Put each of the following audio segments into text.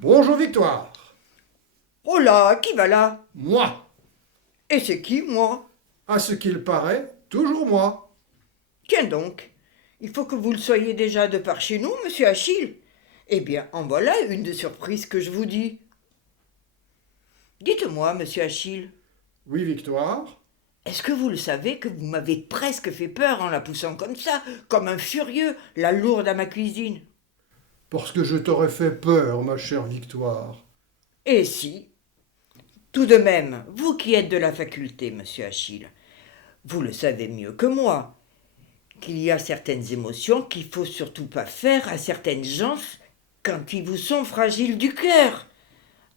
Bonjour Victoire. Oh là, qui va là? Moi. Et c'est qui, moi? À ce qu'il paraît, toujours moi. Tiens donc, il faut que vous le soyez déjà de par chez nous, monsieur Achille. Eh bien, en voilà une de surprise que je vous dis. Dites-moi, monsieur Achille, Oui Victoire. est-ce que vous le savez que vous m'avez presque fait peur en la poussant comme ça, comme un furieux, la lourde à ma cuisine? Parce que je t'aurais fait peur, ma chère Victoire. Et si? Tout de même, vous qui êtes de la faculté, monsieur Achille, vous le savez mieux que moi, qu'il y a certaines émotions qu'il faut surtout pas faire à certaines gens quand ils vous sont fragiles du cœur.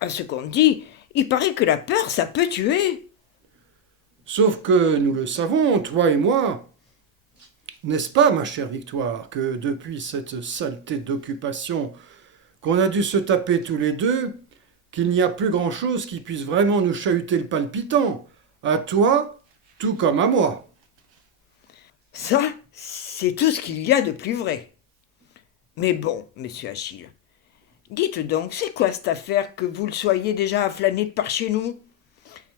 À ce qu'on dit, il paraît que la peur, ça peut tuer. Sauf que nous le savons, toi et moi. N'est-ce pas, ma chère Victoire, que depuis cette saleté d'occupation qu'on a dû se taper tous les deux, qu'il n'y a plus grand-chose qui puisse vraiment nous chahuter le palpitant, à toi, tout comme à moi. Ça, c'est tout ce qu'il y a de plus vrai. Mais bon, monsieur Achille, dites donc, c'est quoi cette affaire que vous le soyez déjà à flâner par chez nous?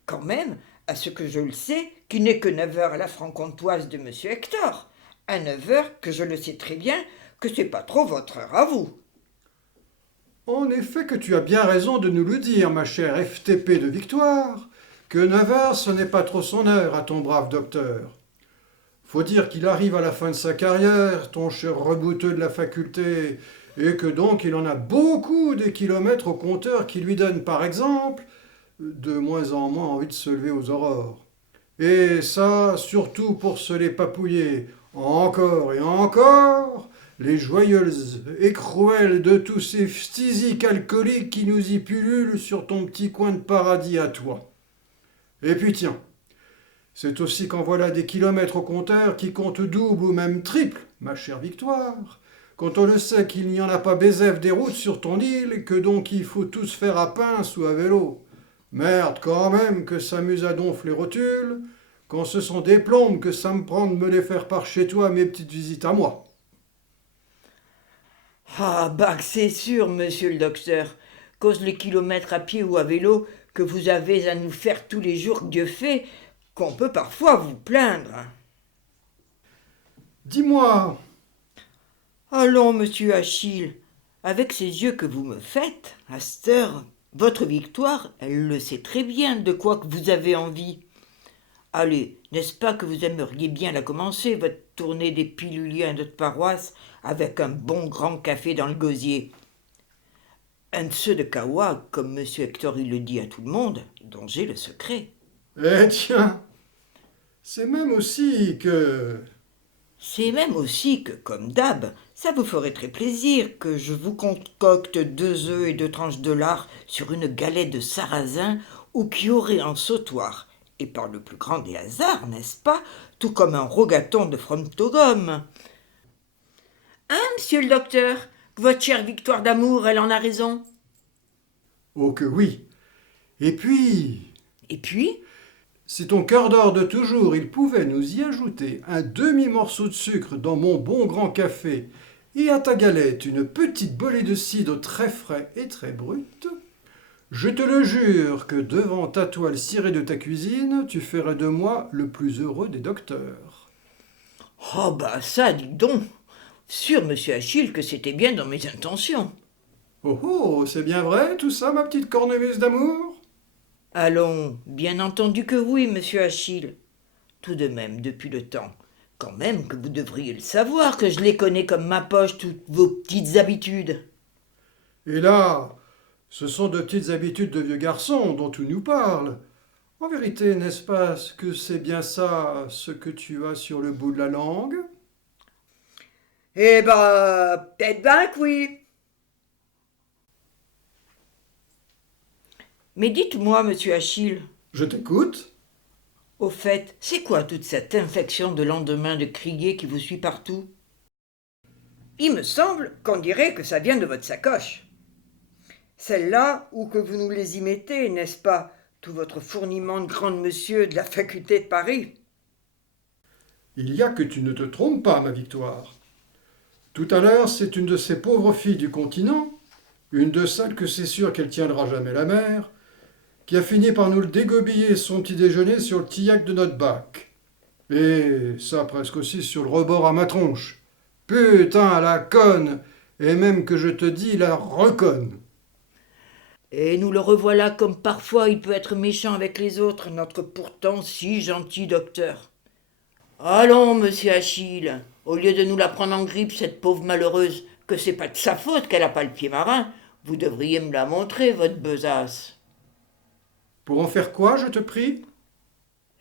Quand même, à ce que je le sais, qu'il n'est que 9 heures à la franc-comtoise de monsieur Hector. À 9 heures que je le sais très bien que c'est pas trop votre heure à vous. En effet que tu as bien raison de nous le dire, ma chère FTP de Victoire, que 9 heures ce n'est pas trop son heure à ton brave docteur. Faut dire qu'il arrive à la fin de sa carrière, ton cher rebouteux de la faculté, et que donc il en a beaucoup des kilomètres au compteur qui lui donnent par exemple de moins en moins envie de se lever aux aurores. Et ça, surtout pour se les papouiller encore et encore, les joyeuses écrouelles de tous ces phtisiques alcooliques qui nous y pullulent sur ton petit coin de paradis à toi. Et puis tiens, c'est aussi qu'en voilà des kilomètres au compteur qui comptent double ou même triple, ma chère Victoire, quand on le sait qu'il n'y en a pas bézève des routes sur ton île et que donc il faut tous faire à pince ou à vélo. Merde, quand même, que ça m'use à donfler les rotules, quand ce sont des plombes que ça me prend de me les faire par chez toi, mes petites visites à moi. Ah, bah, c'est sûr, monsieur le docteur, cause les kilomètres à pied ou à vélo que vous avez à nous faire tous les jours, Dieu fait, qu'on peut parfois vous plaindre. Dis-moi, Allons, monsieur Achille, avec ces yeux que vous me faites, à cette heure, votre victoire, elle le sait très bien de quoi que vous avez envie. Allez, n'est-ce pas que vous aimeriez bien la commencer, votre tournée des piluliers à notre paroisse, avec un bon grand café dans le gosier? Un de ceux de Kawa, comme monsieur Hector il le dit à tout le monde, dont j'ai le secret. eh tiens, c'est même aussi que... C'est même aussi que, comme d'hab, ça vous ferait très plaisir que je vous concocte 2 œufs et 2 tranches de lard sur une galette de sarrasin ou qui aurait en sautoir, et par le plus grand des hasards, n'est-ce pas, tout comme un rogaton de frontogum. Hein, monsieur le docteur, que votre chère Victoire d'amour, elle en a raison. Oh que oui. Et puis, Et puis, si ton cœur d'or de toujours, il pouvait nous y ajouter un demi-morceau de sucre dans mon bon grand café et à ta galette une petite bolée de cidre très frais et très brut, je te le jure que devant ta toile cirée de ta cuisine, tu ferais de moi le plus heureux des docteurs. oh bah ça, dites donc, sûr, monsieur Achille, que c'était bien dans mes intentions. Oh oh, c'est bien vrai tout ça, ma petite cornemuse d'amour? Allons, bien entendu que oui, monsieur Achille. Tout de même, depuis le temps. Quand même que vous devriez le savoir, que je les connais comme ma poche, toutes vos petites habitudes. Et là, ce sont de petites habitudes de vieux garçon dont tu nous parles. En vérité, n'est-ce pas que c'est bien ça ce que tu as sur le bout de la langue? Eh ben, peut-être bien que oui. Mais dites-moi, monsieur Achille, Je t'écoute. au fait, c'est quoi toute cette infection de lendemain de crier qui vous suit partout? Il me semble qu'on dirait que ça vient de votre sacoche. Celle-là, ou que vous nous les y mettez, n'est-ce pas, tout votre fourniment de grand monsieur de la faculté de Paris? Il y a que tu ne te trompes pas, ma Victoire. Tout à l'heure, c'est une de ces pauvres filles du continent, une de celles que c'est sûr qu'elle tiendra jamais la mer, qui a fini par nous le dégobiller son petit déjeuner sur le tillac de notre bac. Et ça presque aussi sur le rebord à ma tronche. Putain, la conne, et même que je te dis la reconne. Et nous le revoilà comme parfois il peut être méchant avec les autres, notre pourtant si gentil docteur. Allons, monsieur Achille, au lieu de nous la prendre en grippe, cette pauvre malheureuse, que c'est pas de sa faute qu'elle a pas le pied marin, vous devriez me la montrer, votre besace. Pour en faire quoi, je te prie?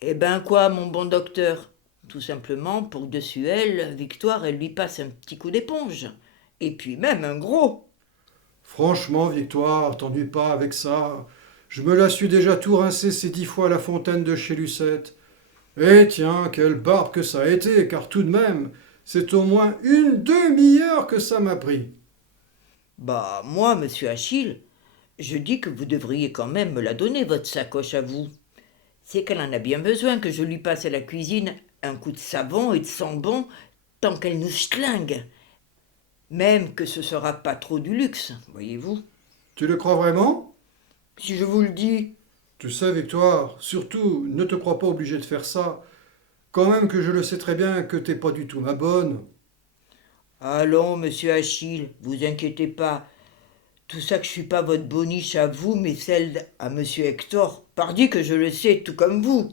Eh ben quoi, mon bon docteur? Tout simplement pour que dessus elle, Victoire, elle lui passe un petit coup d'éponge. Et puis même un gros. Franchement, Victoire, t'ennuie pas avec ça. Je me la suis déjà tout rincé ces 10 fois à la fontaine de chez Lucette. Eh tiens, quelle barbe que ça a été, car tout de même, c'est au moins une demi-heure que ça m'a pris. Bah, moi, monsieur Achille, je dis que vous devriez quand même me la donner, votre sacoche à vous. C'est qu'elle en a bien besoin que je lui passe à la cuisine un coup de savon et de sambon tant qu'elle nous schlingue. Même que ce sera pas trop du luxe, voyez-vous. Tu le crois vraiment? Si je vous le dis. Tu sais, Victoire, surtout, ne te crois pas obligé de faire ça. Quand même que je le sais très bien que t'es pas du tout ma bonne. Allons, monsieur Achille, vous inquiétez pas. Tout ça que je suis pas votre boniche à vous, mais celle à monsieur Hector. Pardi que je le sais, tout comme vous.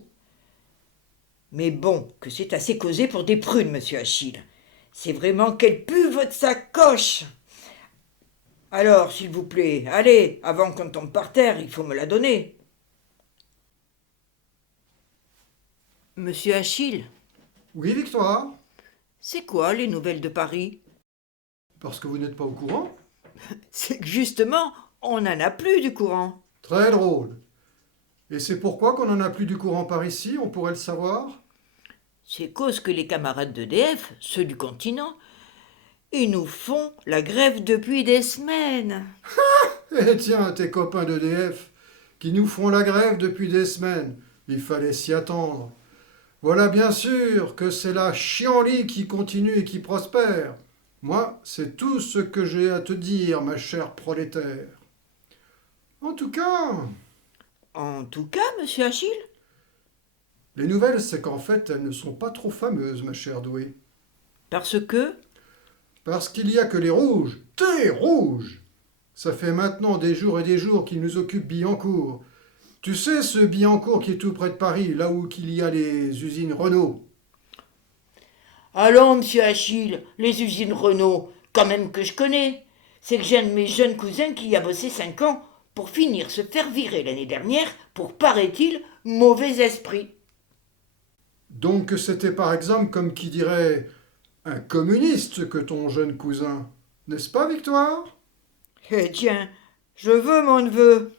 Mais bon, que c'est assez causé pour des prunes, monsieur Achille. C'est vraiment qu'elle pue votre sacoche. Alors, s'il vous plaît, allez, avant qu'on tombe par terre, il faut me la donner. Monsieur Achille, Oui, Victoire? c'est quoi les nouvelles de Paris? Parce que vous n'êtes pas au courant? C'est que justement, on n'en a plus du courant. Très drôle. Et c'est pourquoi qu'on n'en a plus du courant par ici, on pourrait le savoir? C'est cause que les camarades d'EDF, ceux du continent, ils nous font la grève depuis des semaines. Eh tiens, tes copains d'EDF, qui nous font la grève depuis des semaines. Il fallait s'y attendre. Voilà bien sûr que c'est la chienlit qui continue et qui prospère. Moi, c'est tout ce que j'ai à te dire, ma chère prolétaire. En tout cas, En tout cas, monsieur Achille, les nouvelles, c'est qu'en fait, elles ne sont pas trop fameuses, ma chère Douée. parce que... Parce qu'il n'y a que les rouges, tes rouges. Ça fait maintenant des jours et des jours qu'ils nous occupent Billancourt. Tu sais, ce Billancourt qui est tout près de Paris, là où il y a les usines Renault. Allons, monsieur Achille, les usines Renault, quand même que je connais. C'est que j'ai un de mes jeunes cousins qui y a bossé 5 ans pour finir se faire virer l'année dernière pour, paraît-il, mauvais esprit. Donc c'était par exemple comme qui dirait un communiste que ton jeune cousin. N'est-ce pas, Victoire? Eh tiens, je veux mon neveu.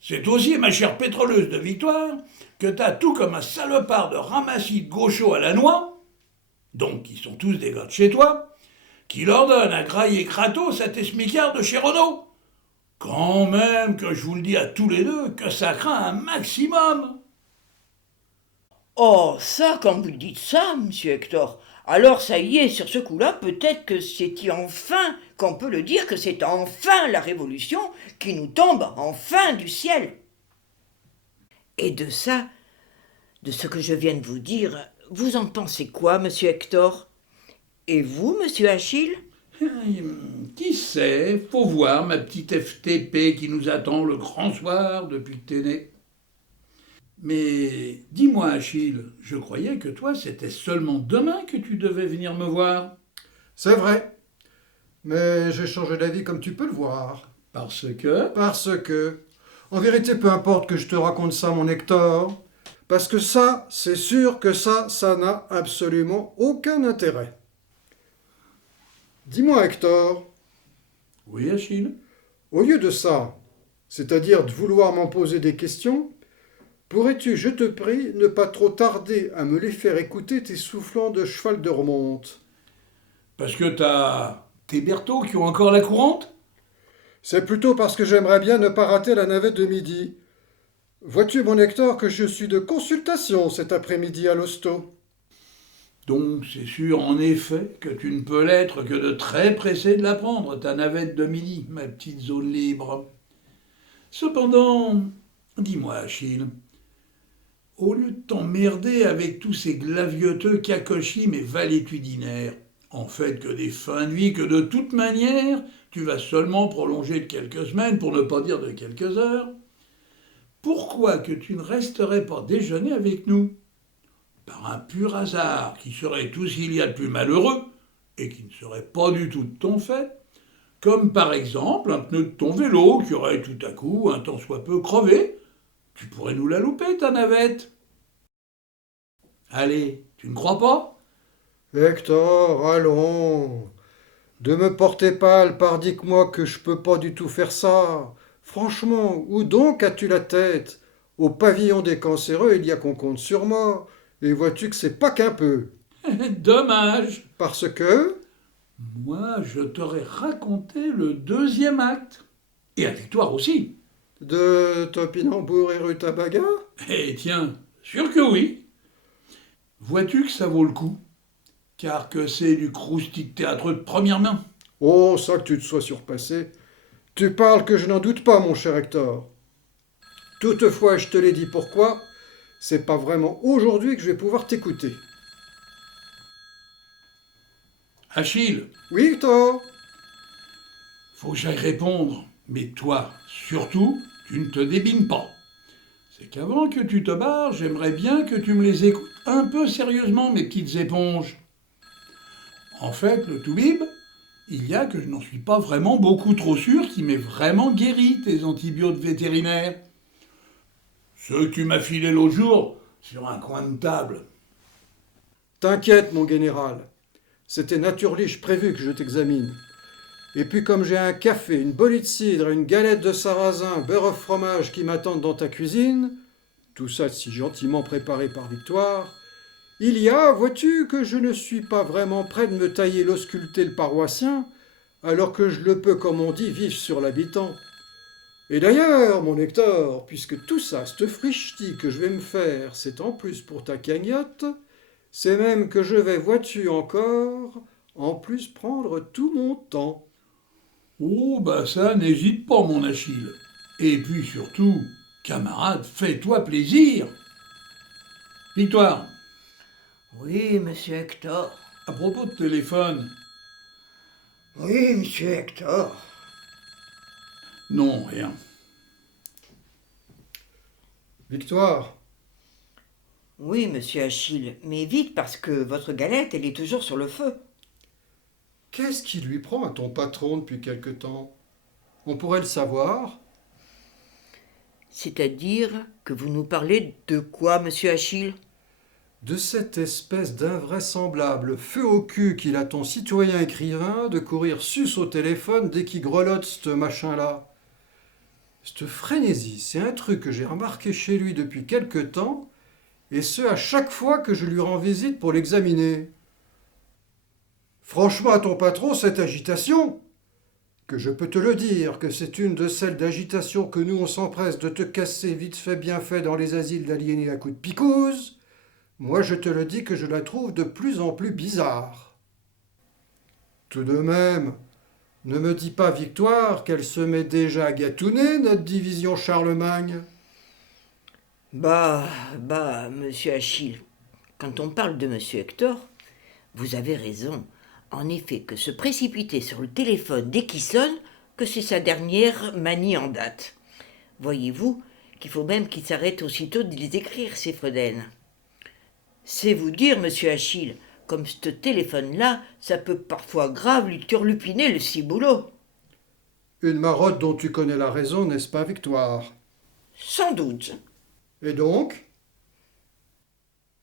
C'est aussi, ma chère pétroleuse de Victoire, que t'as tout comme un salopard de ramassis de gauchos à la noix, donc qui sont tous des gars de chez toi, qui leur donne à grailler Kratos à tes smicards de chez Renault. Quand même que je vous le dis à tous les deux, que ça craint un maximum. Oh, ça, quand vous dites ça, monsieur Hector, alors ça y est, sur ce coup-là, peut-être que c'est enfin qu'on peut le dire que c'est enfin la révolution qui nous tombe enfin du ciel. Et de ça, de ce que je viens de vous dire, vous en pensez quoi, monsieur Hector? Et vous, monsieur Achille? Qui sait, faut voir ma petite FTP qui nous attend le grand soir depuis que t'es né. Mais dis-moi, Achille, je croyais que toi, c'était seulement demain que tu devais venir me voir. C'est vrai. Mais j'ai changé d'avis comme tu peux le voir. Parce que... Parce que, en vérité, peu importe que je te raconte ça, mon Hector, parce que ça, c'est sûr que ça n'a absolument aucun intérêt. Dis-moi, Hector, Oui, Achille. au lieu de ça, c'est-à-dire de vouloir m'en poser des questions, pourrais-tu, je te prie, ne pas trop tarder à me les faire écouter tes soufflants de cheval de remonte? Parce que t'as tes Berthaud qui ont encore la courante? C'est plutôt parce que j'aimerais bien ne pas rater la navette de midi. Vois-tu, mon Hector, que je suis de consultation cet après-midi à l'hosto? Donc c'est sûr en effet que tu ne peux l'être que de très pressé de la prendre, ta navette de midi, ma petite zone libre. Cependant, dis-moi Achille, au lieu de t'emmerder avec tous ces glavioteux cacochimes et valétudinaires, en fait que des fins de vie que de toute manière tu vas seulement prolonger de quelques semaines, pour ne pas dire de quelques heures, pourquoi que tu ne resterais pas déjeuner avec nous? Par un pur hasard, qui serait tout s'il y a de plus malheureux, et qui ne serait pas du tout de ton fait, comme par exemple un pneu de ton vélo qui aurait tout à coup un tant soit peu crevé, tu pourrais nous la louper, ta navette. Allez, tu ne crois pas? Hector, allons. Ne me portez pas le pardique-moi que je peux pas du tout faire ça. Franchement, où donc as-tu la tête? Au pavillon des cancéreux, il y a qu'on compte sur moi. Et vois-tu que c'est pas qu'un peu. Dommage. Parce que... Moi, je t'aurais raconté le deuxième acte. Et à Victoire aussi. De Topinambour et Rutabaga? Eh tiens, sûr que oui. Vois-tu que ça vaut le coup? Car que c'est du croustique théâtre de première main. Oh, ça que tu te sois surpassé. Tu parles que je n'en doute pas, mon cher Hector. Toutefois, je te l'ai dit pourquoi, c'est pas vraiment aujourd'hui que je vais pouvoir t'écouter. Achille, Oui, Hector? faut que j'aille répondre. Mais toi, surtout, tu ne te débines pas. C'est qu'avant que tu te barres, j'aimerais bien que tu me les écoutes un peu sérieusement, mes petites éponges. En fait, le toubib, il y a que je n'en suis pas vraiment beaucoup trop sûr qu'il m'ait vraiment guéri tes antibiotiques vétérinaires. Ceux que tu m'as filés l'autre jour sur un coin de table. T'inquiète, mon général. C'était naturliche prévu que je t'examine. Et puis comme j'ai un café, une bolée de cidre, une galette de sarrasin, beurre au fromage qui m'attendent dans ta cuisine, tout ça si gentiment préparé par Victoire, il y a, vois-tu, que je ne suis pas vraiment prêt de me tailler l'ausculter le paroissien, alors que je le peux, comme on dit, vivre sur l'habitant. Et d'ailleurs, mon Hector, puisque tout ça, cette frichti que je vais me faire, c'est en plus pour ta cagnotte, c'est même que je vais, vois-tu encore, en plus prendre tout mon temps. Oh, bah ça, n'hésite pas, mon Achille. Et puis surtout, camarade, fais-toi plaisir. Victoire, Oui, monsieur Hector. à propos de téléphone, Oui, monsieur Hector. non, rien. Victoire, Oui, monsieur Achille, mais vite parce que votre galette, elle est toujours sur le feu. qu'est-ce qui lui prend à ton patron depuis quelque temps? On pourrait le savoir. C'est-à-dire que vous nous parlez de quoi, monsieur Achille? De cette espèce d'invraisemblable feu au cul qu'il a ton citoyen écrivain de courir sus au téléphone dès qu'il grelotte ce machin-là. Cette frénésie, c'est un truc que j'ai remarqué chez lui depuis quelque temps, et ce à chaque fois que je lui rends visite pour l'examiner. Franchement, à ton patron, cette agitation, que je peux te le dire, que c'est une de celles d'agitation que nous on s'empresse de te casser vite fait bien fait dans les asiles d'aliénés à coups de picouse, moi je te le dis que je la trouve de plus en plus bizarre. Tout de même, ne me dis pas, Victoire, qu'elle se met déjà à gâtonner, notre division Charlemagne. Bah, monsieur Achille, quand on parle de monsieur Hector, vous avez raison. En effet, que se précipiter sur le téléphone dès qu'il sonne, que c'est sa dernière manie en date. Voyez-vous qu'il faut même qu'il s'arrête aussitôt de les écrire, ces fredaines. C'est vous dire, monsieur Achille, comme ce téléphone-là, ça peut parfois grave lui turlupiner le ciboulot. Une marotte dont tu connais la raison, n'est-ce pas, Victoire? Sans doute. Et donc?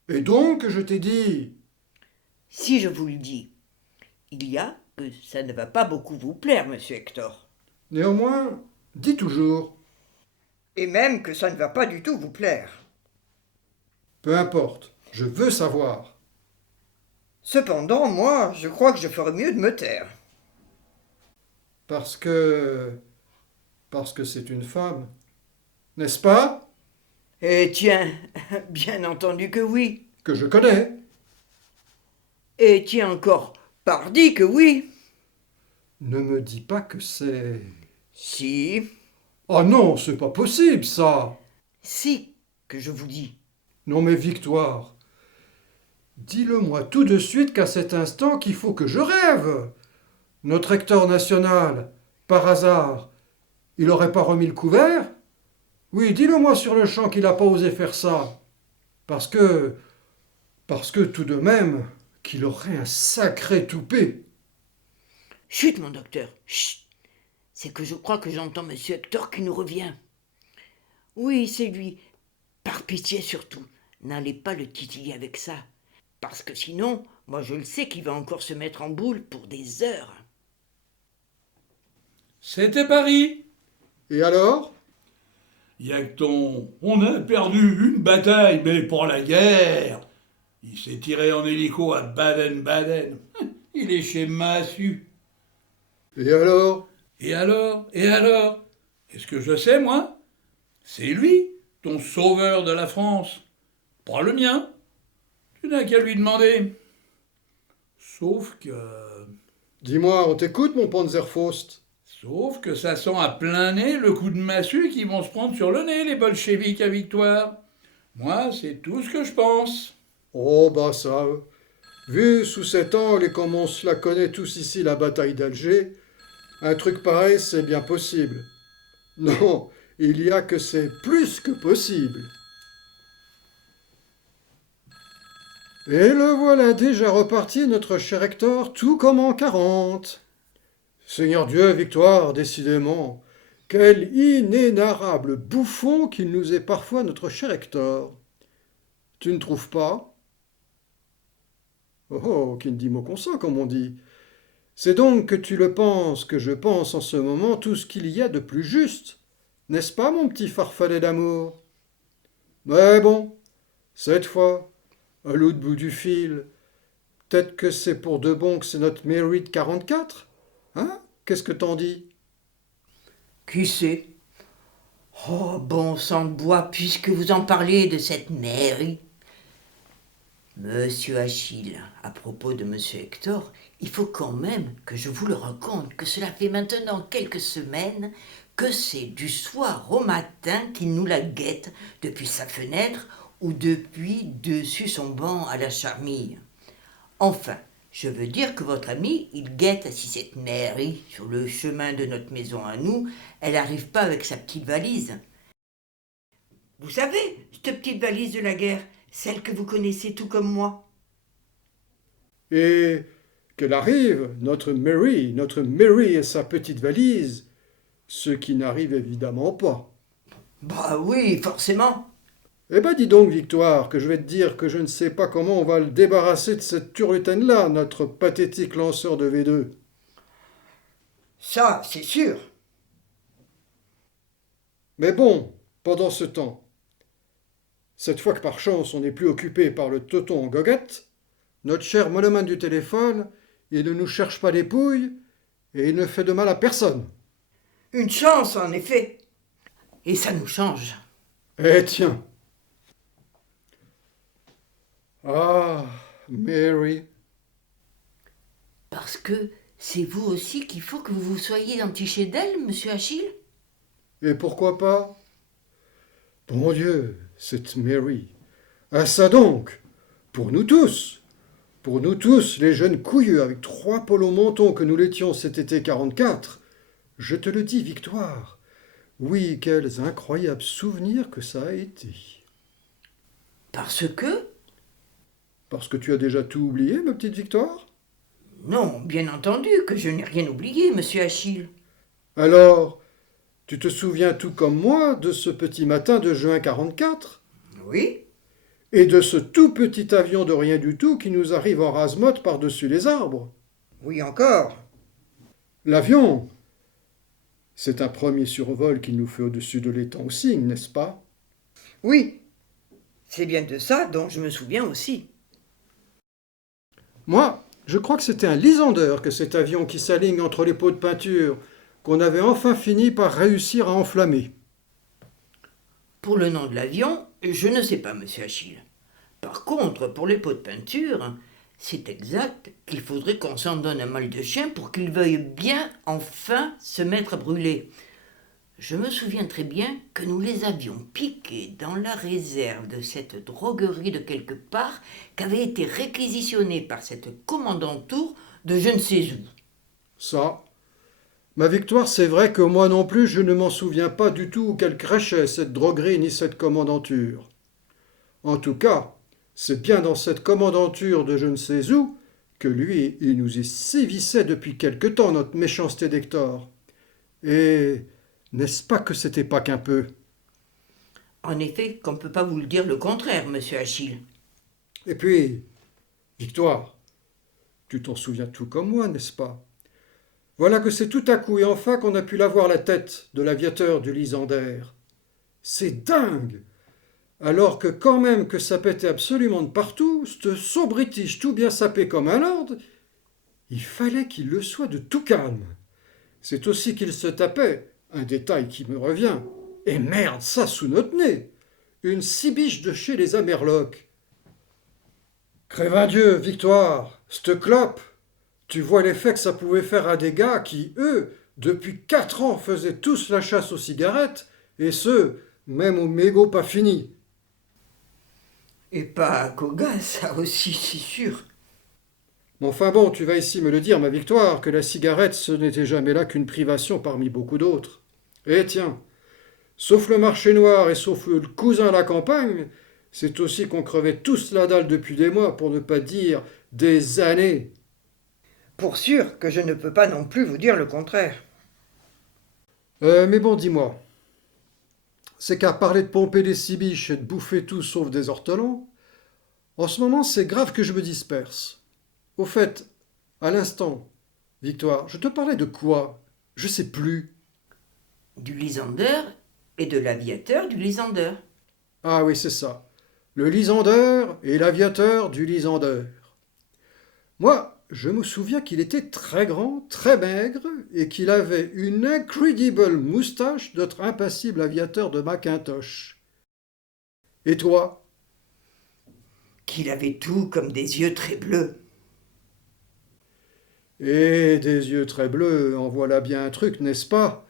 Et donc, je t'ai dit. Si je vous le dis, il y a que ça ne va pas beaucoup vous plaire, monsieur Hector. Néanmoins, dis toujours. Et même que ça ne va pas du tout vous plaire. Peu importe, je veux savoir. Cependant, moi, je crois que je ferais mieux de me taire. Parce que c'est une femme. N'est-ce pas? Eh tiens, bien entendu que oui. Que je connais. Et tiens encore, pardi que oui. Ne me dis pas que c'est... Si, Oh non, c'est pas possible, ça. si, que je vous dis. Non mais Victoire, dis-le-moi tout de suite qu'à cet instant qu'il faut que je rêve. Notre Hector national, par hasard, il aurait pas remis le couvert? Oui, dis-le-moi sur le champ qu'il n'a pas osé faire ça. Parce que... Parce que tout de même, qu'il aurait un sacré toupet. Chut, mon docteur, chut. C'est que je crois que j'entends monsieur Hector qui nous revient. Oui, c'est lui. Par pitié surtout, n'allez pas le titiller avec ça. Parce que sinon, moi je le sais qu'il va encore se mettre en boule pour des heures. C'était Paris. Et alors? Yacton, on a perdu une bataille, mais pas la guerre. Il s'est tiré en hélico à Baden-Baden. Il est chez Massu. Et alors? Et alors? Et alors? Est-ce que je sais, moi? C'est lui, ton sauveur de la France. Pas le mien. Tu n'as qu'à lui demander. Sauf que... Dis-moi, on t'écoute, mon Panzerfaust. Sauf que ça sent à plein nez le coup de massue qui vont se prendre sur le nez, les bolcheviks à victoire. Moi, c'est tout ce que je pense. Oh, bah ça, vu sous cet angle et comme on se la connaît tous ici, la bataille d'Alger, un truc pareil, c'est bien possible. Non, il y a que c'est plus que possible. Et le voilà déjà reparti, notre cher Hector, tout comme en 40. Seigneur Dieu, Victoire, décidément, quel inénarrable bouffon qu'il nous est parfois notre cher Hector. Tu ne trouves pas? Oh, oh, qui ne dit mot consent, comme on dit. C'est donc que tu le penses que je pense en ce moment tout ce qu'il y a de plus juste, n'est-ce pas, mon petit farfadet d'amour? Mais bon, cette fois, à l'autre bout du fil, peut-être que c'est pour de bon que c'est notre Mary de 44? Hein? Qu'est-ce que t'en dis? Qui sait? Oh, bon sang de bois, puisque vous en parlez de cette mairie. Monsieur Achille, à propos de monsieur Hector, il faut quand même que je vous le raconte que cela fait maintenant quelques semaines que c'est du soir au matin qu'il nous la guette depuis sa fenêtre ou depuis dessus son banc à la charmille. Enfin, je veux dire que votre ami, il guette si cette mairie, sur le chemin de notre maison à nous, elle n'arrive pas avec sa petite valise. Vous savez, cette petite valise de la guerre, celle que vous connaissez tout comme moi. Et qu'elle arrive, notre Mary et sa petite valise, ce qui n'arrive évidemment pas. Bah oui, forcément. Eh ben dis donc, Victoire, que je vais te dire que je ne sais pas comment on va le débarrasser de cette turlutaine-là, notre pathétique lanceur de V2. Ça, c'est sûr. Mais bon, pendant ce temps, cette fois que par chance on n'est plus occupé par le teuton en goguette, notre cher monomane du téléphone, il ne nous cherche pas les pouilles et il ne fait de mal à personne. Une chance, en effet. Et ça nous change. Eh tiens. Ah, Mary. Parce que c'est vous aussi qu'il faut que vous vous soyez entiché d'elle, monsieur Achille. Et pourquoi pas? Bon Dieu, cette Mary. Ah ça donc, pour nous tous, les jeunes couilleux avec 3 polos mentons que nous l'étions cet été 44, je te le dis, Victoire. Oui, quels incroyables souvenirs que ça a été. Parce que? Parce que tu as déjà tout oublié, ma petite Victoire? Non, bien entendu que je n'ai rien oublié, monsieur Achille. Alors, tu te souviens tout comme moi de ce petit matin de juin 44? Oui. Et de ce tout petit avion de rien du tout qui nous arrive en rase-motte par-dessus les arbres? Oui encore. L'avion, c'est un premier survol qu'il nous fait au-dessus de l'étang au Cygne, n'est-ce pas? Oui. C'est bien de ça dont je me souviens aussi. Moi, je crois que c'était un Lysander que cet avion qui s'aligne entre les pots de peinture, qu'on avait enfin fini par réussir à enflammer. Pour le nom de l'avion, je ne sais pas, monsieur Achille. Par contre, pour les pots de peinture, C'est exact qu'il faudrait qu'on s'en donne un mal de chien pour qu'il veuille bien enfin se mettre à brûler. Je me souviens très bien que nous les avions piqués dans la réserve de cette droguerie de quelque part qu'avait été réquisitionnée par cette commandanture de je ne sais où. Ça, ma Victoire, c'est vrai que moi non plus, je ne m'en souviens pas du tout où qu'elle crachait, cette droguerie ni cette commandanture. En tout cas, c'est bien dans cette commandanture de je ne sais où que lui, il nous y sévissait depuis quelque temps, notre méchanceté d'Hector. Et n'est-ce pas que c'était pas qu'un peu? En effet, qu'on ne peut pas vous le dire le contraire, monsieur Achille. Et puis, Victoire, tu t'en souviens tout comme moi, n'est-ce pas? Voilà que c'est tout à coup et enfin qu'on a pu la voir la tête de l'aviateur du Lysander. C'est dingue! Alors que quand même que ça pétait absolument de partout, ce saut british tout bien sapé comme un lord, il fallait qu'il le soit de tout calme. C'est aussi qu'il se tapait, un détail qui me revient, et merde, ça sous notre nez, une cibiche de chez les Amerlocs. Crève-un-dieu, Victoire, c'te clope, tu vois l'effet que ça pouvait faire à des gars qui, eux, depuis 4 ans faisaient tous la chasse aux cigarettes, et ceux, même aux mégots pas finis. Et pas qu'au gaz, ça aussi, c'est sûr. Mais enfin bon, tu vas ici me le dire, ma Victoire, que la cigarette, ce n'était jamais là qu'une privation parmi beaucoup d'autres. Et tiens, sauf le marché noir et sauf le cousin à la campagne, c'est aussi qu'on crevait tous la dalle depuis des mois, pour ne pas dire des années. Pour sûr que je ne peux pas non plus vous dire le contraire. Mais bon, dis-moi, c'est qu'à parler de pomper des cibiches et de bouffer tout sauf des ortolans, en ce moment c'est grave que je me disperse. Au fait, à l'instant, Victoire, je te parlais de quoi? Je sais plus. Du Lysander et de l'aviateur du Lysander. Ah oui, c'est ça. Le Lysander et l'aviateur du Lysander. Moi, je me souviens qu'il était très grand, très maigre, et qu'il avait une incredible moustache de notre impassible aviateur de Macintosh. Et toi? Qu'il avait tout comme des yeux très bleus. Et des yeux très bleus, en voilà bien un truc, n'est-ce pas?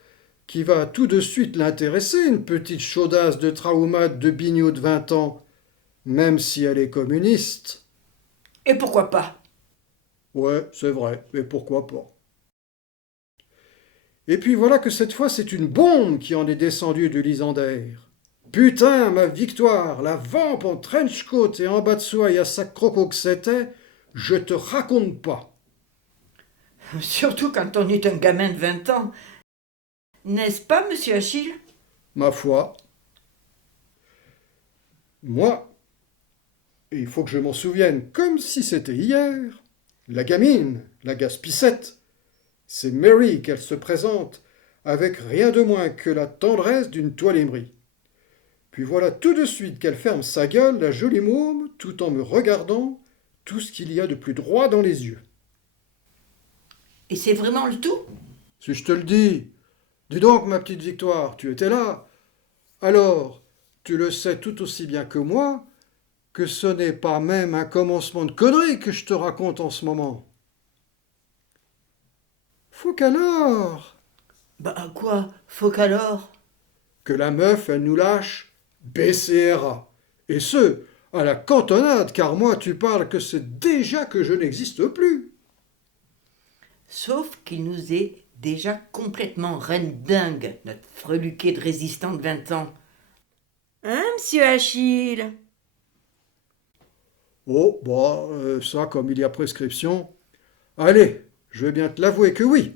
Qui va tout de suite l'intéresser, une petite chaudasse de traumate de bignot de 20 ans, même si elle est communiste. Et pourquoi pas? Ouais, c'est vrai, mais pourquoi pas? Et puis voilà que cette fois c'est une bombe qui en est descendue du Lysander. Putain, ma Victoire, la vampe en trench coat et en bas de soie et à sac croco que c'était, je te raconte pas. Surtout quand on est un gamin de 20 ans. N'est-ce pas, monsieur Achille? Ma foi, moi, et il faut que je m'en souvienne comme si c'était hier, la gamine, la gaspissette, c'est Mary qu'elle se présente, avec rien de moins que la tendresse d'une toilemmerie. Puis voilà tout de suite qu'elle ferme sa gueule, la jolie môme, tout en me regardant, tout ce qu'il y a de plus droit dans les yeux. Et c'est vraiment le tout? Si je te le dis, dis donc, ma petite Victoire, tu étais là. Alors, tu le sais tout aussi bien que moi, que ce n'est pas même un commencement de conneries que je te raconte en ce moment. Faut qu'alors Bah quoi? Faut qu'alors? que la meuf, elle nous lâche BCRA. Et ce, à la cantonade, car moi, tu parles que c'est déjà que je n'existe plus. Sauf qu'il nous est déjà complètement reine dingue, notre freluquet de résistant de 20 ans. Hein, monsieur Achille? Oh, bah, ça, comme il y a prescription. Allez, je vais bien te l'avouer que oui.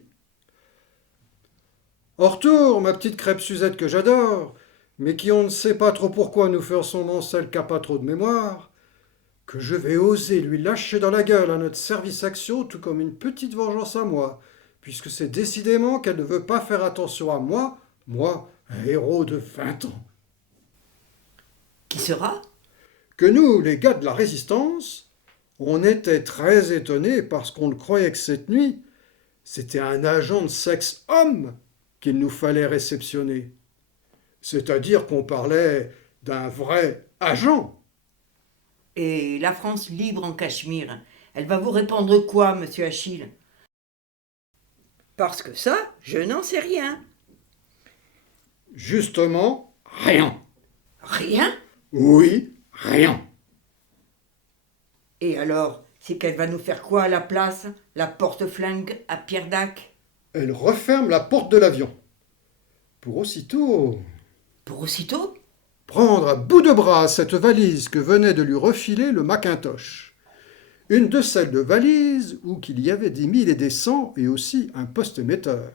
Au retour, ma petite crêpe Suzette que j'adore, mais qui on ne sait pas trop pourquoi nous fait en ce moment celle qui n'a pas trop de mémoire, que je vais oser lui lâcher dans la gueule à notre service action tout comme une petite vengeance à moi, puisque c'est décidément qu'elle ne veut pas faire attention à moi, un héros de 20 ans. Qui sera? Que nous, les gars de la résistance, on était très étonnés parce qu'on le croyait que cette nuit, c'était un agent de sexe homme qu'il nous fallait réceptionner. C'est-à-dire qu'on parlait d'un vrai agent. Et la France libre en Cachemire, Elle va vous répondre quoi, monsieur Achille? Parce que ça, je n'en sais rien. Justement, rien. Rien? Oui, rien. Et alors, c'est qu'elle va nous faire quoi à la place, la porte-flingue à Pierre Dac? Elle referme la porte de l'avion. Pour aussitôt Pour aussitôt? prendre à bout de bras cette valise que venait de lui refiler le Macintosh. Une de celles de valises où qu'il y avait des 1000 et des 100 et aussi un poste-émetteur.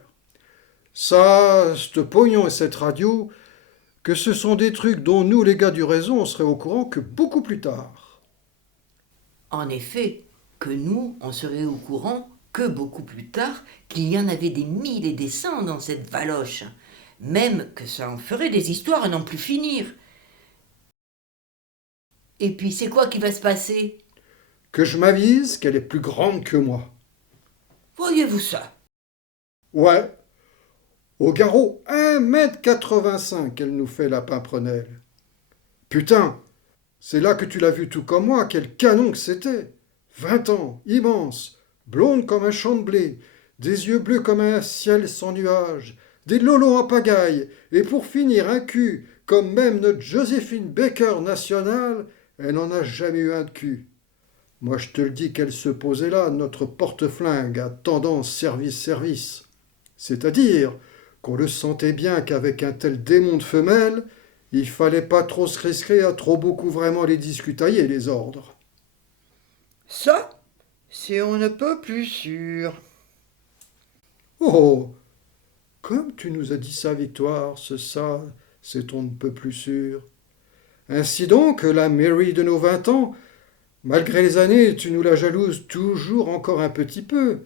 Ça, ce pognon et cette radio, que ce sont des trucs dont nous, les gars du réseau, on serait au courant que beaucoup plus tard. En effet, que nous, on serait au courant que beaucoup plus tard qu'il y en avait des 1000 et des 100 dans cette valoche. Même que ça en ferait des histoires à n'en plus finir. Et puis, c'est quoi qui va se passer? Que je m'avise qu'elle est plus grande que moi. Voyez-vous ça? Ouais, au garrot 1,85 m elle nous fait la pimprenelle. Putain, c'est là que tu l'as vu tout comme moi, quel canon que c'était. 20 ans, immense, blonde comme un champ de blé, des yeux bleus comme un ciel sans nuages, des lolos en pagaille, et pour finir un cul, comme même notre Joséphine Baker nationale, elle n'en a jamais eu un de cul. Moi je te le dis qu'elle se posait là, notre porte-flingue, à tendance service-service. C'est-à-dire qu'on le sentait bien qu'avec un tel démon de femelle, il fallait pas trop se risquer à trop beaucoup vraiment les discutailler, les ordres. Ça, c'est on ne peut plus sûr. Oh, comme tu nous as dit ça, Victoire, c'est on ne peut plus sûr. Ainsi donc, la Mary de nos 20 ans, malgré les années, tu nous la jalouses toujours encore un petit peu,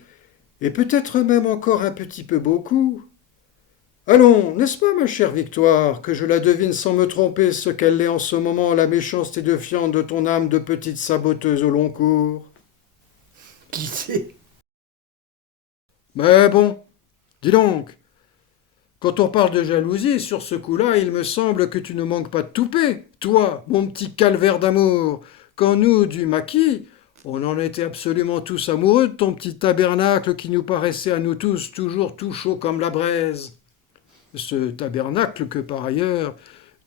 et peut-être même encore un petit peu beaucoup. Allons, n'est-ce pas, ma chère Victoire, que je la devine sans me tromper ce qu'elle est en ce moment, la méchanceté défiante de ton âme de petite saboteuse au long cours? Qui sait? Mais bon, dis donc, quand on parle de jalousie, sur ce coup-là, il me semble que tu ne manques pas de toupet, toi, mon petit calvaire d'amour, quand nous, du maquis, on en était absolument tous amoureux de ton petit tabernacle qui nous paraissait à nous tous toujours tout chaud comme la braise. Ce tabernacle que, par ailleurs,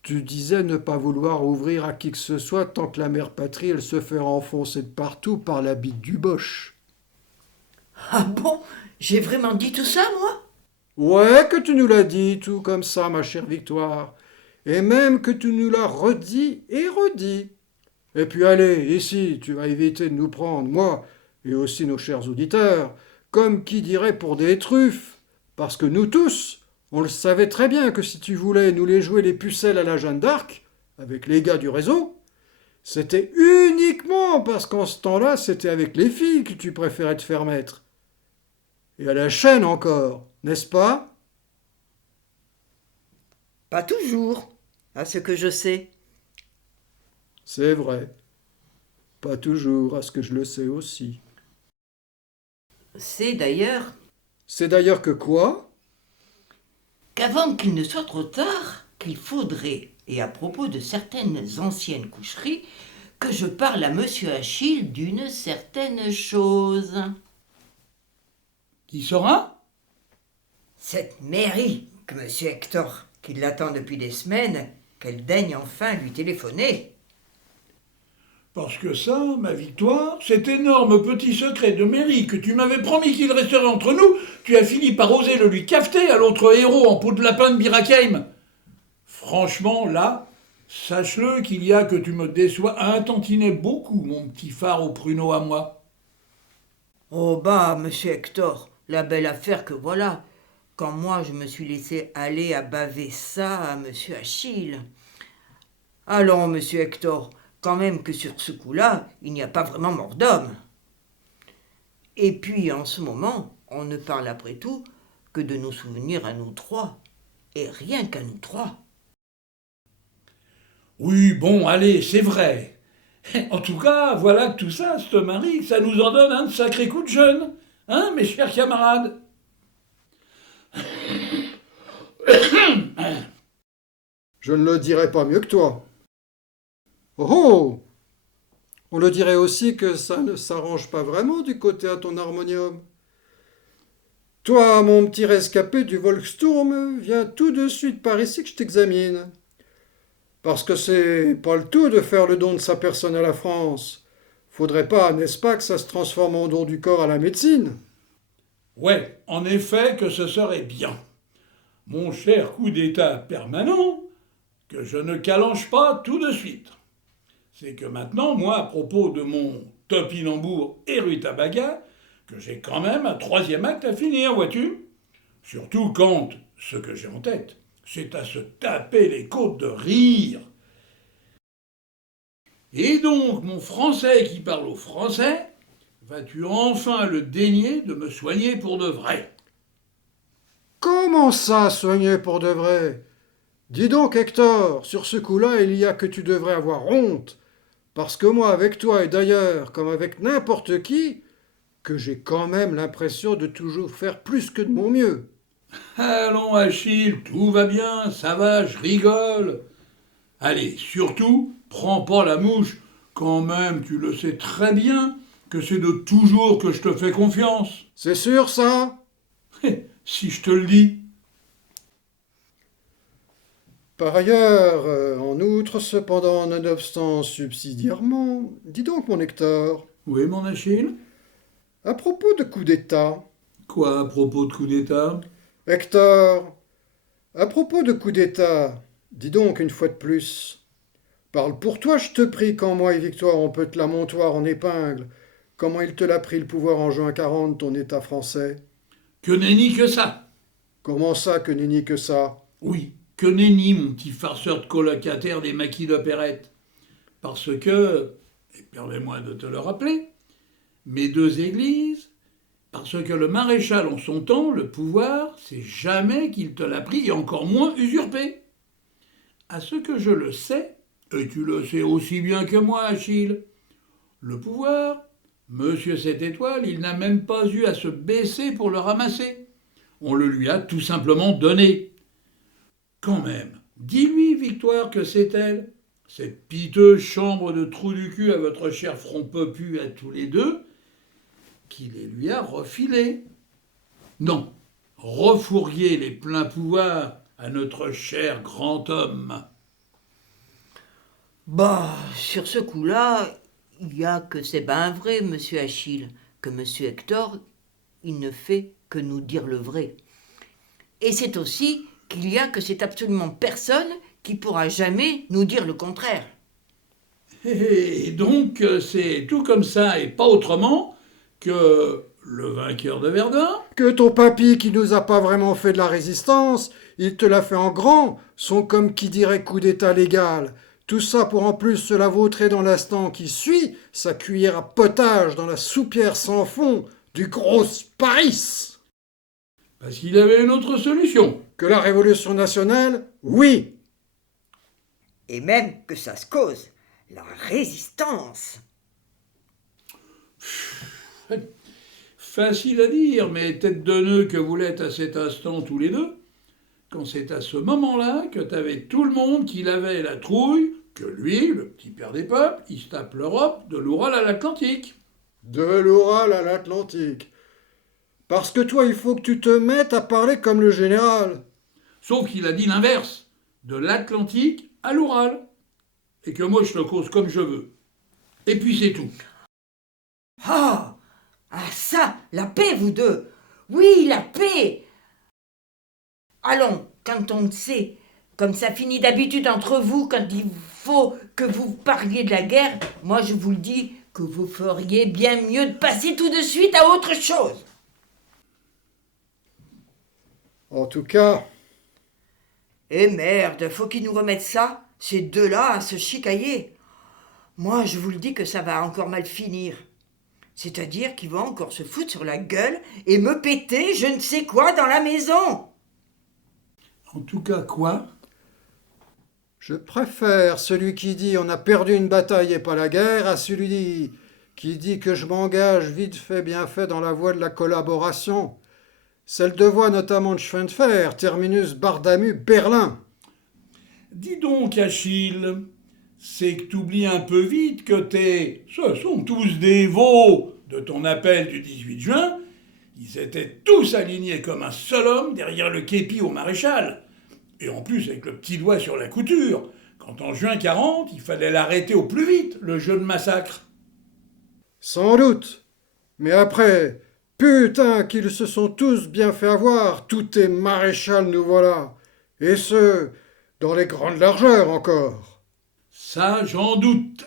tu disais ne pas vouloir ouvrir à qui que ce soit tant que la mère patrie, elle se fait enfoncer de partout par la bite du boche. Ah bon? J'ai vraiment dit tout ça, moi? Ouais, que tu nous l'as dit, tout comme ça, ma chère Victoire. Et même que tu nous l'as redit et redit. Et puis allez, ici, tu vas éviter de nous prendre, moi, et aussi nos chers auditeurs, comme qui dirait pour des truffes. Parce que nous tous, on le savait très bien que si tu voulais nous les jouer les pucelles à la Jeanne d'Arc, avec les gars du réseau, c'était uniquement parce qu'en ce temps-là, c'était avec les filles que tu préférais te faire mettre. Et à la chaîne encore, n'est-ce pas? Pas toujours, à ce que je sais. C'est vrai. Pas toujours, à ce que je le sais aussi. C'est d'ailleurs C'est d'ailleurs que quoi? qu'avant qu'il ne soit trop tard, qu'il faudrait, et à propos de certaines anciennes coucheries, que je parle à monsieur Achille d'une certaine chose. Qui sera? Cette mairie que monsieur Hector, qui l'attend depuis des semaines, qu'elle daigne enfin lui téléphoner. Parce que ça, ma Victoire, cet énorme petit secret de mairie que tu m'avais promis qu'il resterait entre nous, tu as fini par oser le lui cafeter à l'autre héros en peau de lapin de Birakeim. Franchement, là, sache-le qu'il y a que tu me déçois un tantinet beaucoup, mon petit phare au pruneau à moi. Oh bah, monsieur Hector, la belle affaire que voilà, quand moi je me suis laissé aller à baver ça à monsieur Achille. Allons, monsieur Hector, quand même que sur ce coup-là, il n'y a pas vraiment mort d'homme. Et puis, en ce moment, on ne parle après tout que de nos souvenirs à nous trois, et rien qu'à nous trois. Oui, bon, allez, c'est vrai. En tout cas, voilà que tout ça, ce mari, ça nous en donne un sacré coup de jeune. Hein, mes chers camarades? Je ne le dirai pas mieux que toi. Oh oh! On le dirait aussi que ça ne s'arrange pas vraiment du côté à ton harmonium. Toi, mon petit rescapé du Volksturm, viens tout de suite par ici que je t'examine. Parce que c'est pas le tout de faire le don de sa personne à la France. Faudrait pas, n'est-ce pas, que ça se transforme en don du corps à la médecine? Ouais, en effet que ce serait bien. Mon cher coup d'État permanent, que je ne calanche pas tout de suite. C'est que maintenant, moi, à propos de mon topinambour et rutabaga, que j'ai quand même un troisième acte à finir, vois-tu? Surtout quand, ce que j'ai en tête, c'est à se taper les côtes de rire. Et donc, mon français qui parle au français, vas-tu enfin le daigner de me soigner pour de vrai? Comment ça, soigner pour de vrai? Dis donc, Hector, sur ce coup-là, il y a que tu devrais avoir honte. Parce que moi, avec toi et d'ailleurs, comme avec n'importe qui, que j'ai quand même l'impression de toujours faire plus que de mon mieux. Allons, Achille, tout va bien, ça va, je rigole. Allez, surtout, prends pas la mouche. Quand même, tu le sais très bien que c'est de toujours que je te fais confiance. C'est sûr, ça? Si je te le dis. Par ailleurs, en outre, cependant, nonobstant subsidiairement, dis donc, mon Hector, Oui, mon Achille? à propos de coup d'État, Quoi à propos de coup d'État? Hector, à propos de coup d'État, dis donc une fois de plus, parle pour toi, je te prie, quand moi et Victoire on peut te la montoir en épingle, comment il te l'a pris le pouvoir en juin 40, ton État français? Que nenni que ça. Comment ça que nenni que ça? Oui, que nenni, mon petit farceur de colocataire des maquis d'opérette. Parce que, et permets-moi de te le rappeler, mes deux églises, parce que le maréchal en son temps, le pouvoir, c'est jamais qu'il te l'a pris et encore moins usurpé. À ce que je le sais, et tu le sais aussi bien que moi, Achille, le pouvoir, Monsieur Sept Étoiles, il n'a même pas eu à se baisser pour le ramasser. On le lui a tout simplement donné. Quand même, dis-lui, Victoire, que c'est elle, cette piteuse chambre de trou du cul à votre cher front popu à tous les deux, qui les lui a refilés. Non, refourguer les pleins pouvoirs à notre cher grand homme. Bah, sur ce coup-là, il y a que c'est ben vrai, monsieur Achille, que monsieur Hector, il ne fait que nous dire le vrai. Et c'est aussi qu'il y a que c'est absolument personne qui pourra jamais nous dire le contraire. Et donc, c'est tout comme ça et pas autrement que le vainqueur de Verdun, Que ton papy qui nous a pas vraiment fait de la résistance, il te l'a fait en grand, sont comme qui dirait coup d'état légal. Tout ça pour en plus se la vautrer dans l'instant qui suit, sa cuillère à potage dans la soupière sans fond du gros Paris. parce qu'il avait une autre solution. Que la Révolution nationale, oui. Et même que ça se cause, la résistance. Facile à dire, mais tête de nœud que vous l'êtes à cet instant tous les deux, quand c'est à ce moment-là que t'avais tout le monde qu'il avait la trouille, que lui, le petit père des peuples, il se tape l'Europe de l'Oural à l'Atlantique. De l'Oural à l'Atlantique. Parce que toi, il faut que tu te mettes à parler comme le général. Sauf qu'il a dit l'inverse, de l'Atlantique à l'Oural. Et que moi je le cause comme je veux. Et puis c'est tout. Ah, ah ça, la paix, vous deux. Oui, la paix. Allons, quand on sait, comme ça finit d'habitude entre vous, quand il faut que vous parliez de la guerre, moi je vous le dis que vous feriez bien mieux de passer tout de suite à autre chose. En tout cas, Eh merde, faut qu'ils nous remettent ça, ces deux-là, à se chicailler. Moi, je vous le dis que ça va encore mal finir. C'est-à-dire qu'ils vont encore se foutre sur la gueule et me péter je ne sais quoi dans la maison. En tout cas, quoi? je préfère celui qui dit on a perdu une bataille et pas la guerre à celui qui dit que je m'engage vite fait, bien fait dans la voie de la collaboration. Celle de voie notamment de chemin de fer, terminus Bardamu, Berlin. Dis donc, Achille, c'est que t'oublies un peu vite que ce sont tous des veaux de ton appel du 18 juin. Ils étaient tous alignés comme un seul homme derrière le képi au maréchal. Et en plus avec le petit doigt sur la couture, quand en juin 40, il fallait l'arrêter au plus vite, le jeu de massacre. Sans doute. Mais après, putain qu'ils se sont tous bien fait avoir, tous tes maréchals nous voilà. Et ce, dans les grandes largeurs encore. Ça, j'en doute.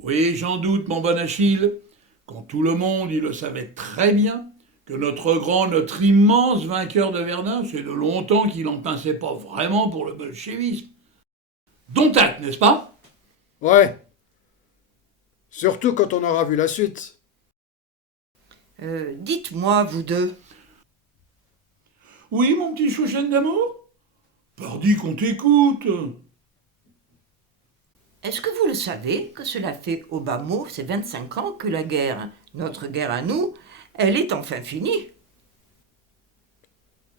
Oui, j'en doute, mon bon Achille. Quand tout le monde, il le savait très bien, que notre immense vainqueur de Verdun, c'est de longtemps qu'il n'en pinçait pas vraiment pour le bolchevisme. Dont acte, n'est-ce pas? Ouais. Surtout quand on aura vu la suite. Dites-moi, vous deux, Oui, mon petit chouchen d'amour? Pardi qu'on t'écoute. est-ce que vous le savez que cela fait au bas mot ces 25 ans que la guerre, notre guerre à nous, elle est enfin finie?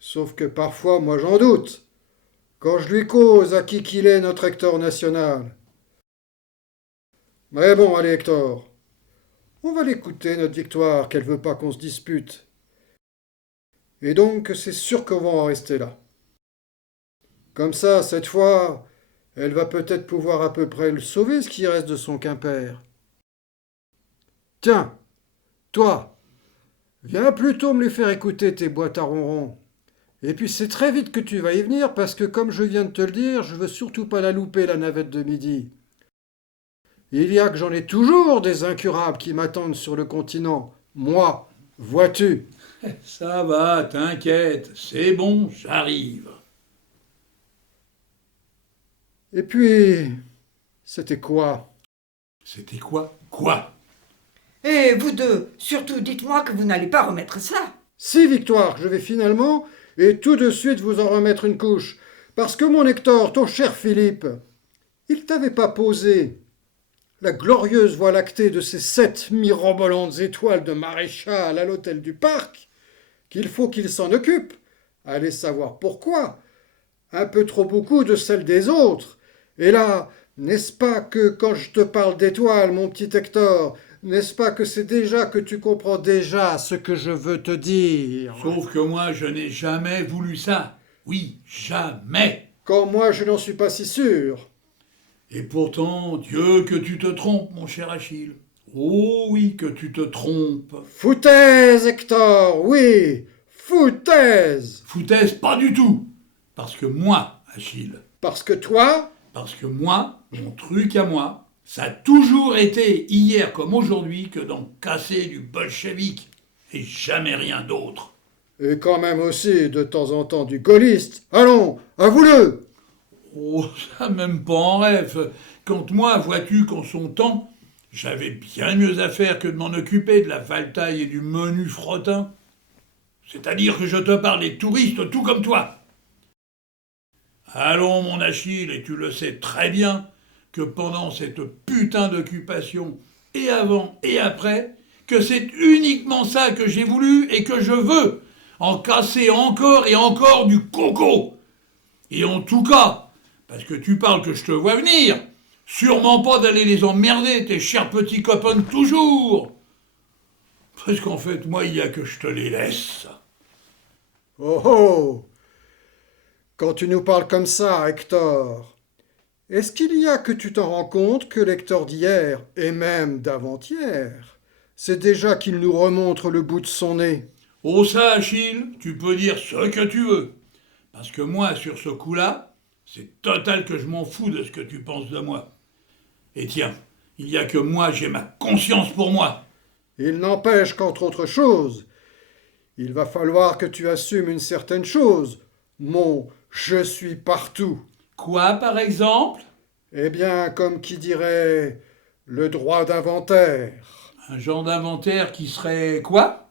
Sauf que parfois, moi j'en doute. Quand je lui cause à qui qu'il est notre Hector national. Mais bon, allez Hector. On va l'écouter, notre victoire, qu'elle veut pas qu'on se dispute. Et donc, c'est sûr qu'on va en rester là. Comme ça, cette fois, elle va peut-être pouvoir à peu près le sauver, ce qui reste de son Quimper. Tiens, toi, viens plutôt me les faire écouter tes boîtes à ronrons. Et puis c'est très vite que tu vas y venir, parce que comme je viens de te le dire, je veux surtout pas la louper, la navette de midi. Il y a que j'en ai toujours des incurables qui m'attendent sur le continent. Moi, vois-tu. Ça va, t'inquiète, c'est bon, j'arrive. Et puis, c'était quoi? C'était quoi? Quoi? Et vous deux, surtout dites-moi que vous n'allez pas remettre ça. Si, Victoire, je vais finalement, et tout de suite vous en remettre une couche. Parce que mon Hector, ton cher Philippe, il t'avait pas posé la glorieuse voie lactée de ces 7 mirobolantes étoiles de maréchal à l'hôtel du Parc, qu'il faut qu'il s'en occupe. Allez savoir pourquoi. Un peu trop beaucoup de celles des autres. Et là, n'est-ce pas que quand je te parle d'étoiles, mon petit Hector, n'est-ce pas que c'est déjà que tu comprends déjà ce que je veux te dire? Sauf que moi, je n'ai jamais voulu ça. Oui, jamais. Quand moi je n'en suis pas si sûr. Et pourtant, Dieu que tu te trompes, mon cher Achille. Oh oui, que tu te trompes. Foutaise, Hector, oui, foutaise. Foutaise, pas du tout. Parce que moi, Achille, Parce que toi, parce que moi, mon truc à moi, ça a toujours été, hier comme aujourd'hui, que d'en casser du bolchevique. Et jamais rien d'autre. et quand même aussi de temps en temps du gaulliste, allons, avoue-le. Oh, ça même pas en rêve. Quand moi, vois-tu qu'en son temps, j'avais bien mieux à faire que de m'en occuper de la valetaille et du menu frottin. C'est-à-dire que je te parle des touristes tout comme toi. Allons, mon Achille, et tu le sais très bien, que pendant cette putain d'occupation, et avant et après, que c'est uniquement ça que j'ai voulu et que je veux, en casser encore et encore du coco. Et en tout cas, parce que tu parles que je te vois venir, sûrement pas d'aller les emmerder, tes chers petits copains de toujours. Parce qu'en fait, moi, il y a que je te les laisse. Oh oh. Quand tu nous parles comme ça, Hector, est-ce qu'il y a que tu t'en rends compte que l'Hector d'hier, et même d'avant-hier, c'est déjà qu'il nous remontre le bout de son nez? Oh ça, Achille, tu peux dire ce que tu veux. Parce que moi, sur ce coup-là, c'est total que je m'en fous de ce que tu penses de moi. Et tiens, il y a que moi, j'ai ma conscience pour moi. Il n'empêche qu'entre autres choses, il va falloir que tu assumes une certaine chose, mon je suis partout. Quoi, par exemple? Eh bien, comme qui dirait le droit d'inventaire. Un genre d'inventaire qui serait quoi?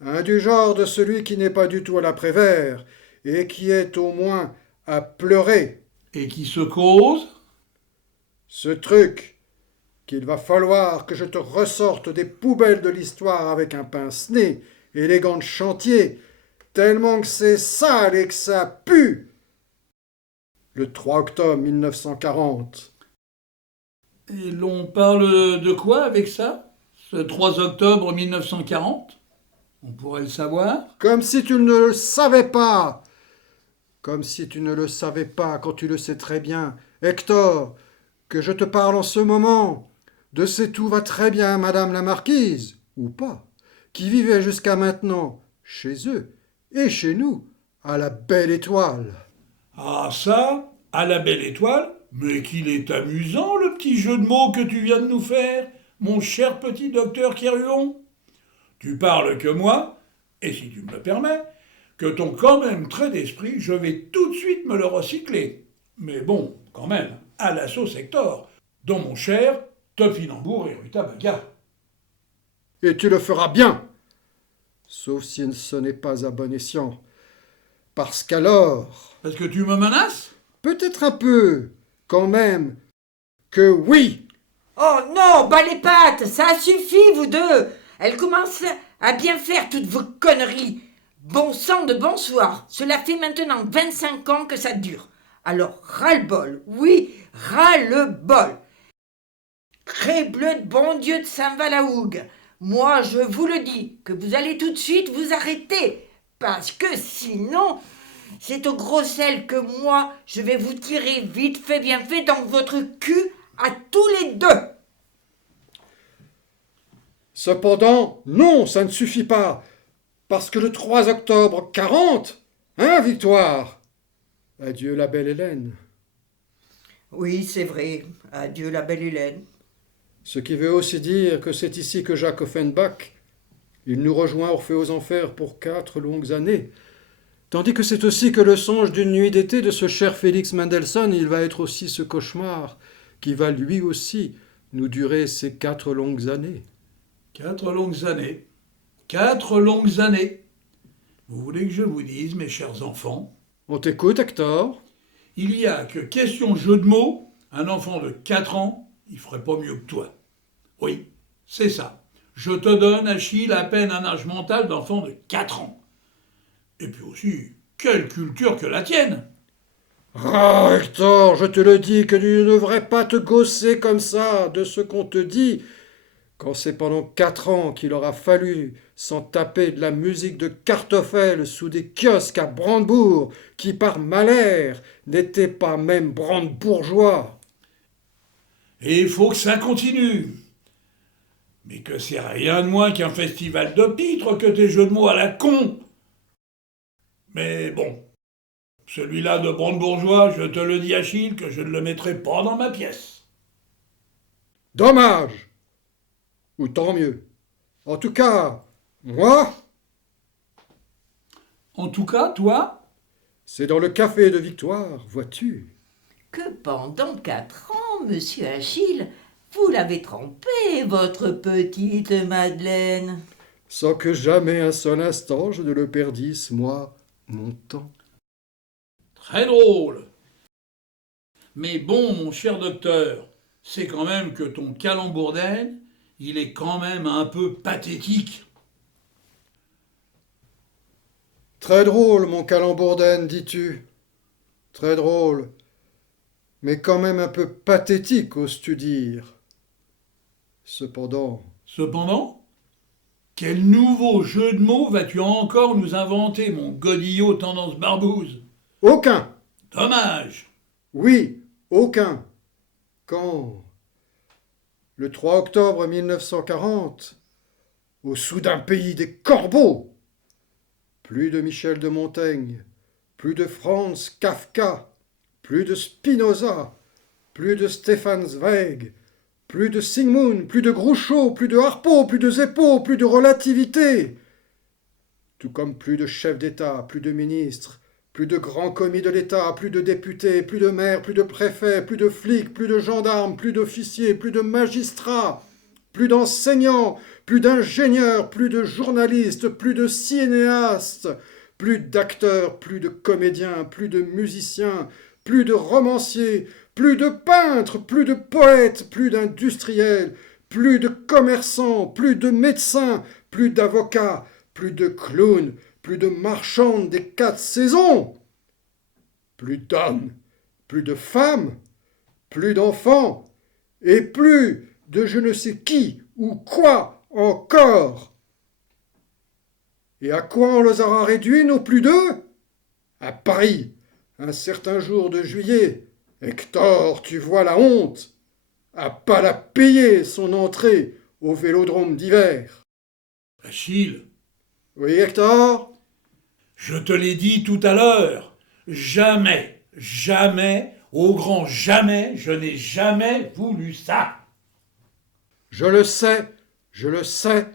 Un du genre de celui qui n'est pas du tout à la Prévert, et qui est au moins à pleurer. Et qui se cause? Ce truc qu'il va falloir que je te ressorte des poubelles de l'histoire avec un pince-nez et les gants de chantier, tellement que c'est sale et que ça pue. Le 3 octobre 1940. Et l'on parle de quoi avec ça? Ce 3 octobre 1940? On pourrait le savoir? Comme si tu ne le savais pas. Comme si tu ne le savais pas quand tu le sais très bien. Hector, que je te parle en ce moment. De ces tout va très bien, madame la marquise, ou pas, qui vivait jusqu'à maintenant chez eux et chez nous, à la Belle Étoile. Ah ça, à la Belle Étoile? Mais qu'il est amusant le petit jeu de mots que tu viens de nous faire, mon cher petit docteur Kéruon. Tu parles que moi, et si tu me le permets, que ton quand même trait d'esprit, je vais tout de suite me le recycler. Mais bon, quand même, à la sauce Hector, dont mon cher Topinambour et Rutabaga. Et tu le feras bien, sauf si ce n'est pas à bon escient. Parce qu'alors, Parce que tu me menaces? peut-être un peu, quand même, que oui. Oh non, bas les pattes, ça suffit, vous deux. Elle commence à bien faire toutes vos conneries. Bon sang de bonsoir, cela fait maintenant 25 ans que ça dure. Alors, ras-le-bol, oui, ras-le-bol. Crébleu de bon Dieu de Saint-Valahougue, moi je vous le dis, que vous allez tout de suite vous arrêter, parce que sinon, c'est au gros sel que moi, je vais vous tirer vite fait, bien fait dans votre cul à tous les deux. Cependant, non, ça ne suffit pas, parce que le 3 octobre 40, hein, Victoire? Adieu la belle Hélène. Oui, c'est vrai, adieu la belle Hélène. Ce qui veut aussi dire que c'est ici que Jacques Offenbach, il nous rejoint Orphée aux Enfers pour 4 longues années. Tandis que c'est aussi que le songe d'une nuit d'été de ce cher Félix Mendelssohn, il va être aussi ce cauchemar qui va lui aussi nous durer ces 4 longues années. 4 longues années. 4 longues années. Vous voulez que je vous dise, mes chers enfants, On t'écoute, Hector? il y a que question jeu de mots, un enfant de 4 ans, il ferait pas mieux que toi. Oui, c'est ça. Je te donne, Achille, à peine un âge mental d'enfant de 4 ans. Et puis aussi, quelle culture que la tienne! Ah, Hector, je te le dis que tu ne devrais pas te gausser comme ça de ce qu'on te dit, quand c'est pendant 4 ans qu'il aura fallu s'en taper de la musique de Kartoffel sous des kiosques à Brandebourg, qui par malheur n'étaient pas même brandebourgeois. Et il faut que ça continue. Mais que c'est rien de moins qu'un festival de pitres que tes jeux de mots à la con. Mais bon, celui-là de brandebourgeois, je te le dis, Achille, que je ne le mettrai pas dans ma pièce. Dommage, ou tant mieux. En tout cas, moi, En tout cas, toi, c'est dans le café de Victoire, vois-tu. Que pendant 4 ans, monsieur Achille, vous l'avez trompée, votre petite Madeleine. Sans que jamais un seul instant je ne le perdisse, moi, mon temps. très drôle. Mais bon, mon cher docteur, c'est quand même que ton calembourdaine, il est quand même un peu pathétique. Très drôle, mon calembourdaine, dis-tu. Très drôle, mais quand même un peu pathétique, oses-tu dire. Cependant, Cependant, quel nouveau jeu de mots vas-tu encore nous inventer, mon godillot tendance barbouze? aucun, Dommage. oui, aucun. Quand, le 3 octobre 1940, au soudain pays des corbeaux, plus de Michel de Montaigne, plus de Franz Kafka, plus de Spinoza, plus de Stefan Zweig, plus de Sigmund, plus de Groucho, plus de Harpo, plus de Zeppo, plus de relativité. Tout comme plus de chefs d'État, plus de ministres, plus de grands commis de l'État, plus de députés, plus de maires, plus de préfets, plus de flics, plus de gendarmes, plus d'officiers, plus de magistrats, plus d'enseignants, plus d'ingénieurs, plus de journalistes, plus de cinéastes, plus d'acteurs, plus de comédiens, plus de musiciens, plus de romanciers, plus de peintres, plus de poètes, plus d'industriels, plus de commerçants, plus de médecins, plus d'avocats, plus de clowns, plus de marchands des 4 saisons, plus d'hommes, plus de femmes, plus d'enfants, et plus de je ne sais qui ou quoi encore. Et à quoi on les aura réduits, nos plus deux? À Paris, un certain jour de juillet, Hector, tu vois la honte, à pas la payer son entrée au vélodrome d'hiver. Achille, Oui, Hector? je te l'ai dit tout à l'heure, jamais, jamais, au grand jamais, je n'ai jamais voulu ça. Je le sais,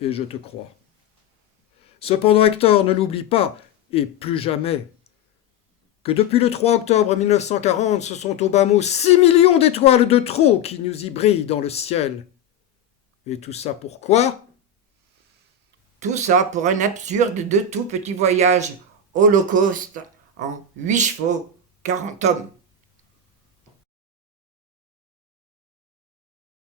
et je te crois. Cependant, Hector, ne l'oublie pas, et plus jamais, que depuis le 3 octobre 1940, ce sont au bas mot 6 millions d'étoiles de trop qui nous y brillent dans le ciel. Et tout ça pourquoi? Tout ça pour un absurde de tout petit voyage holocauste en 8 chevaux, 40 hommes.